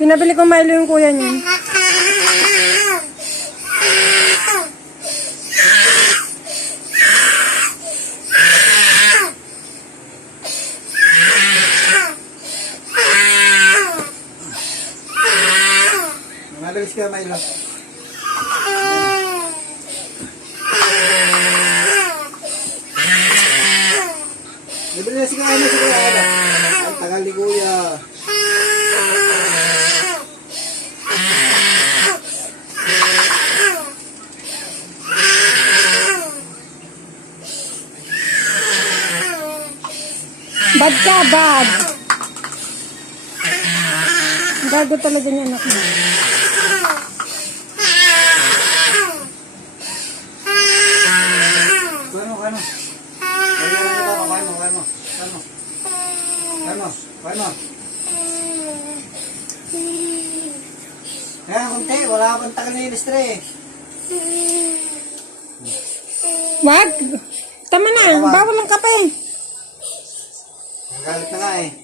Pinabili ko Milo yung kuya niya. Mabilis ka, Milo. Bibili na si Kuya, si Kuya. Ang tagal ni Kuya. Bad ka, bad. Gago talaga niya anak mo. Kano? Kaya kunti, wala akong tagal na ilistre. Wag. Tama na, bawal ang kape. Galit na nga eh.